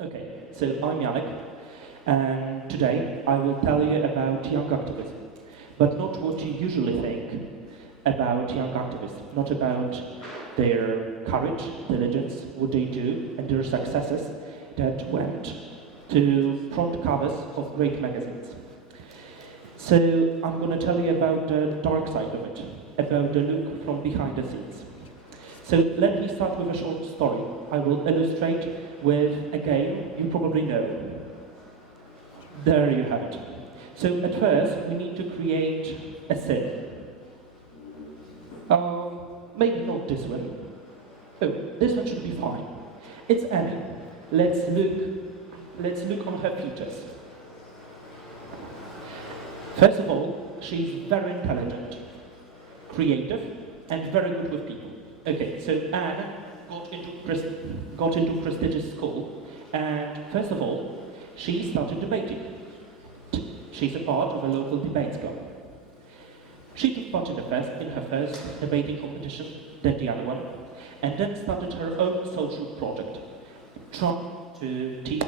Okay, so I'm Yannick, and today I will tell you about young activism, but not what you usually think about young activists, not about their courage, diligence, what they do, and their successes that went to front covers of great magazines. So I'm going to tell you about the dark side of it, about the look from behind the scenes. So let me start with a short story. I will illustrate with a game you probably know. There you have it. So at first, we need to create a scene. Maybe not this one. Oh, this one should be fine. It's Annie. Let's look on her features. First of all, she's very intelligent, creative, and very good with people. Okay, so Anne got into prestigious school, and first of all, she started debating. She's a part of a local debate club. She took part in her first debating competition, then the other one, and then started her own social project, trying to teach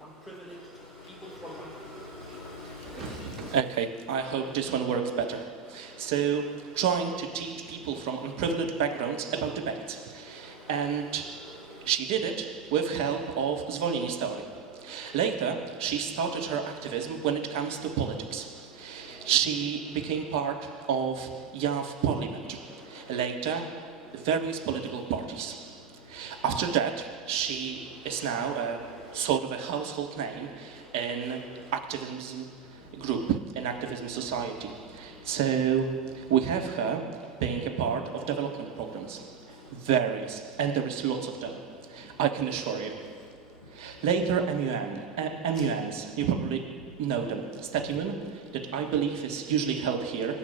unprivileged people from... Okay, I hope this one works better. So, trying to teach people from unprivileged backgrounds about debate. And she did it with help of Zwolnienie Stałe. Later, she started her activism when it comes to politics. She became part of Youth Parliament. Later, various political parties. After that, she is now a sort of a household name in activism group, in activism society. So we have her being a part of development programs, various, and there is lots of them, I can assure you. Later, MUNs, you probably know them, Statimun, that I believe is usually held here,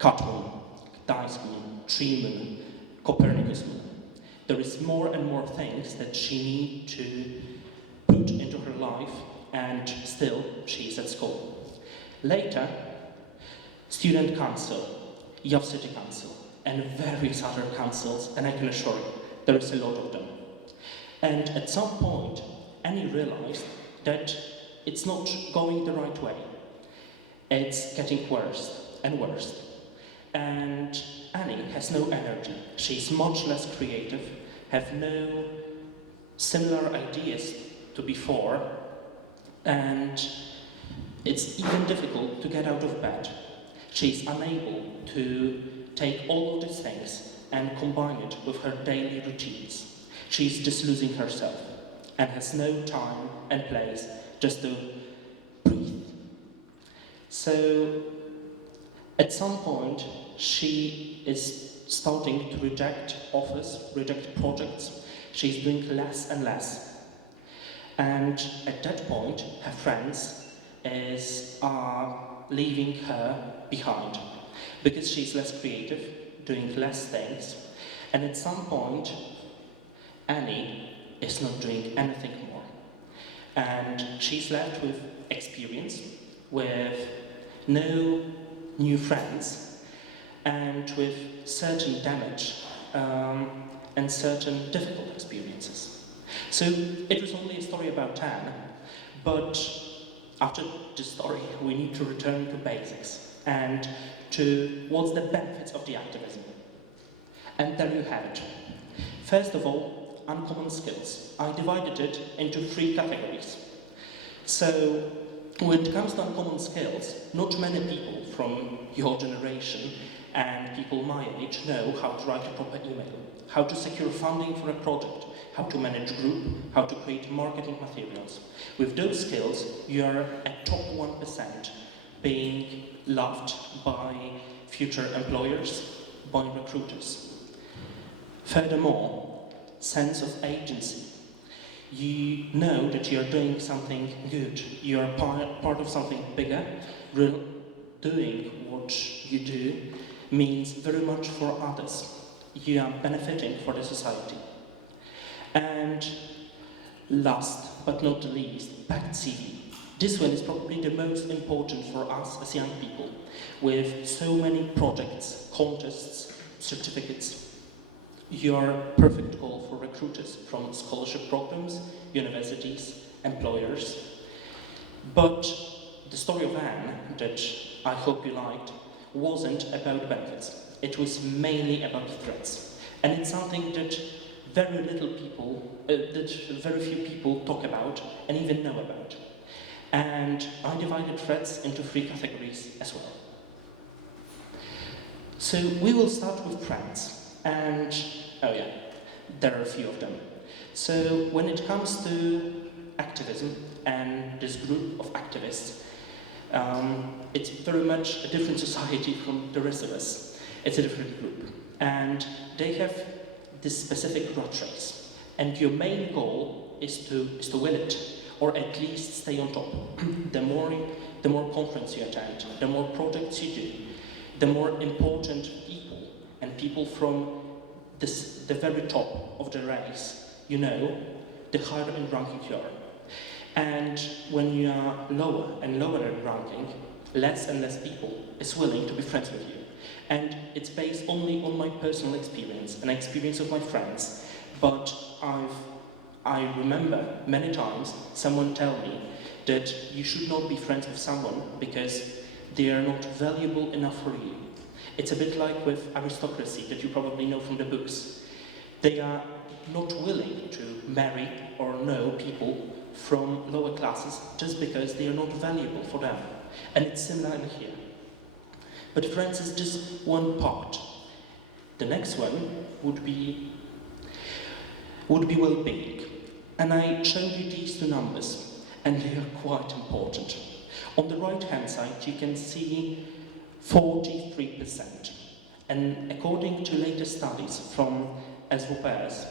Katmun, Gdańskmun, Trimun, Copernicusmun. There is more and more things that she needs to put into her life, and still she's at school. Later, Student Council, Youth City Council, and various other councils, and I can assure you, there is a lot of them. And at some point, Annie realized that it's not going the right way. It's getting worse and worse. And Annie has no energy. She's much less creative, have no similar ideas to before, and it's even difficult to get out of bed. She's unable to take all of these things and combine it with her daily routines. She's just losing herself and has no time and place just to breathe. So at some point she is starting to reject offers, reject projects. She's doing less and less. And at that point her friends are leaving her behind because she's less creative, doing less things, and at some point Annie is not doing anything more, and she's left with experience, with no new friends, and with certain damage and certain difficult experiences. So it was only a story about Anne, but after the story, we need to return to basics and to what's the benefits of the activism. And there you have it. First of all, uncommon skills. I divided it into 3 categories. So when it comes to uncommon skills, not many people from your generation and people my age know how to write a proper email, how to secure funding for a project, how to manage group, how to create marketing materials. With those skills, you are at top 1% being loved by future employers, by recruiters. Furthermore, sense of agency. You know that you are doing something good. You are part of something bigger. Doing what you do means very much for others. You are benefiting for the society. And last but not the least, backed CV. This one is probably the most important for us as young people, with so many projects, contests, certificates. your perfect goal for recruiters from scholarship programs, universities, employers. But the story of Anne, that I hope you liked, wasn't about benefits. It was mainly about threats. And it's something that very few people talk about and even know about. And I divided threats into 3 categories as well. So we will start with friends, and oh yeah, there are a few of them. So when it comes to activism and this group of activists, it's very much a different society from the rest of us. It's a different group, and they have this specific rat race, and your main goal is to win it, or at least stay on top. The more conferences you attend, the more projects you do, the more important people and people from the very top of the race you know, the higher in ranking you are. And when you are lower and lower in ranking, less and less people is willing to be friends with you. And it's based only on my personal experience and experience of my friends, but I remember many times someone tell me that you should not be friends with someone because they are not valuable enough for you. It's a bit like with aristocracy that you probably know from the books. They are not willing to marry or know people from lower classes just because they are not valuable for them. And it's similar here. But friends is just one part. The next one would be well-being. And I showed you these 2 numbers, and they are quite important. On the right-hand side, you can see 43%. And according to latest studies from SWPS,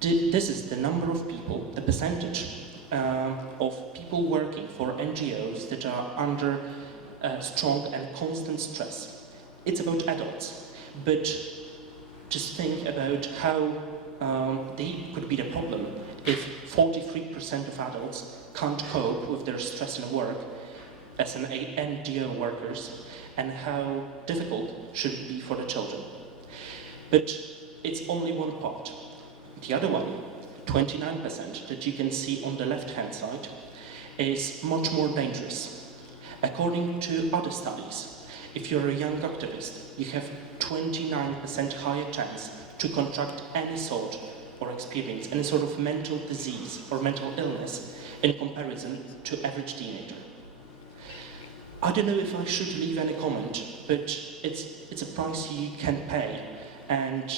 this is the number of people, the percentage of people working for NGOs that are under strong and constant stress. It's about adults, but just think about how they could be the problem if 43% of adults can't cope with their stress in work as an NGO workers, and how difficult should it be for the children. But it's only one part. The other one, 29%, that you can see on the left-hand side, is much more dangerous. According to other studies, if you're a young activist, you have 29% higher chance to contract any sort or experience any sort of mental disease or mental illness in comparison to average teenager. I don't know if I should leave any comment, but it's a price you can pay, and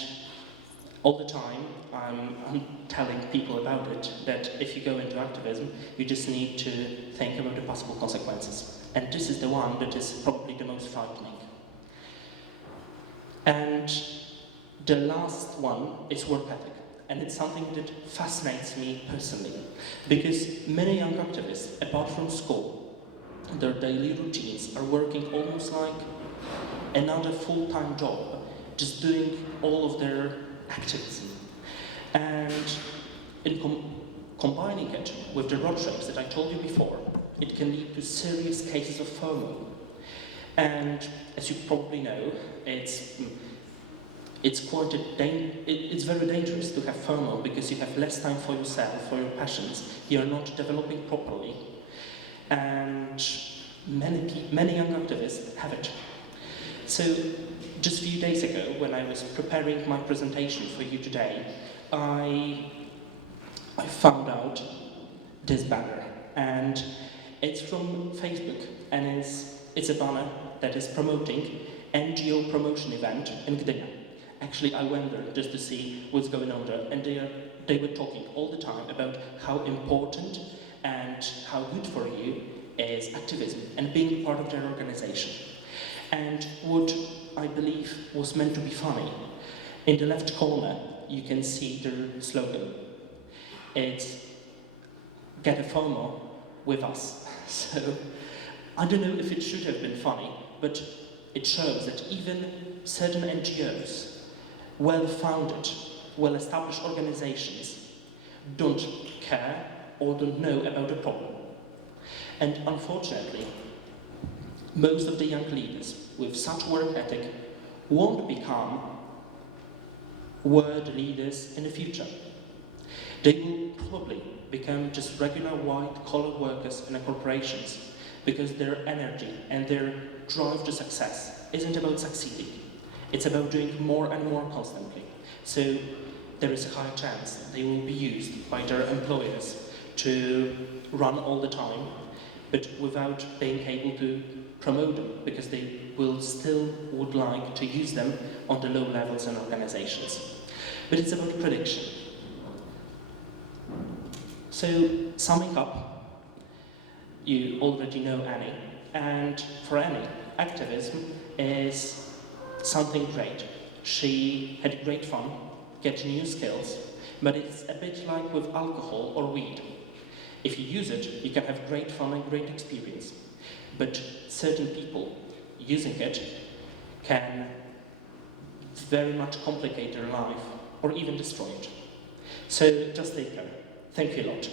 all the time I'm telling people about it, that if you go into activism, you just need to think about the possible consequences. And this is the one that is probably the most frightening. And the last one is work ethic. And it's something that fascinates me personally, because many young activists, apart from school, their daily routines are working almost like another full-time job, just doing all of their activism. And in combining it with the rat race that I told you before, it can lead to serious cases of FOMO. And as you probably know, it's very dangerous to have FOMO, because you have less time for yourself, for your passions. You're not developing properly, and many young activists have it. So just a few days ago, when I was preparing my presentation for you today, I found out this banner, and it's from Facebook, and it's a banner that is promoting NGO promotion event in Gdynia. Actually, I went there just to see what's going on there, and they were talking all the time about how important and how good for you is activism and being part of their organization. And what I believe was meant to be funny, in the left corner you can see their slogan. It's "Get a FOMO with us." So I don't know if it should have been funny, but it shows that even certain NGOs, well-founded, well-established organizations, don't care or don't know about the problem. And unfortunately, most of the young leaders with such work ethic won't become world leaders in the future. They will probably become just regular white-collar workers in the corporations because their energy and their drive to success isn't about succeeding. It's about doing more and more constantly. So there is a high chance they will be used by their employers to run all the time, but without being able to promote them, because they will still would like to use them on the low levels in organizations. But it's about prediction. So, summing up, you already know Annie, and for Annie, activism is something great. She had great fun, get new skills, but it's a bit like with alcohol or weed. If you use it, you can have great fun and great experience. But certain people using it can very much complicate their life or even destroy it. So just take care. Thank you a lot.